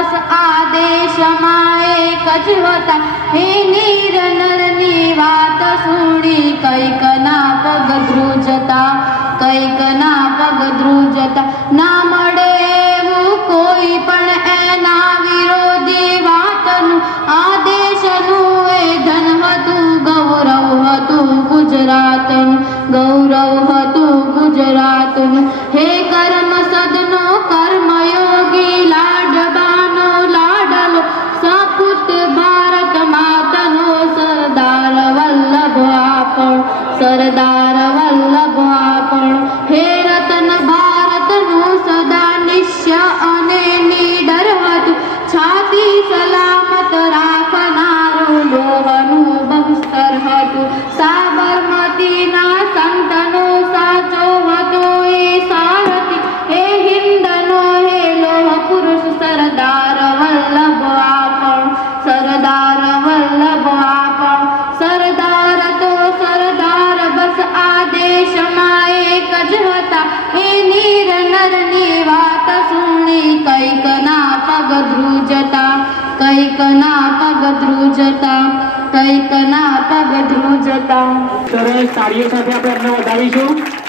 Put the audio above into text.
બસ આદેશમાં એક જ હતા. હે નીર નરની વાત સુણી કઈક ના પગ ધ્રુજતા, કઈક ના પગ ધ્રુજતા. ના મળે એવું કોઈ પણ એના વિરોધી વાતનું. આદેશનું એ ધન હતું, ગૌરવ હતું ગુજરાતનું, ગૌરવ હતું ગુજરાતનું. હે કર્મ સદનો કર્મયોગી લાડબાનો લાડલો, સપુત ભારત માતનો સરદાર વલ્લભ આપણો, સરદાર વલ્લભ આપણો. હે રતન ભારતનું સદા નિશ્ય અને નીડર હતું, છાતી સલામત રાખનારું લોહનું બખ્તર હતું. સાબરમતીના સંતનો સાચો હતો એ સારથી, હે હિન્દનો હે લોહ પુરુષ સરદાર વલ્લભ આપણો, સરદાર વલ્લભ આપણો. સરદાર તો સરદાર બસ આદેશમાં એક જ હતા. એ નીર નરની વાત સુણી કઈક ના પગ ધ્રુજતા, કઈક ના પગ ધ્રુજતા, કઈક ના પગ ધ્રુજતા. સરસ, તાળીઓ સાથે આપણે એમને વધાવીશું.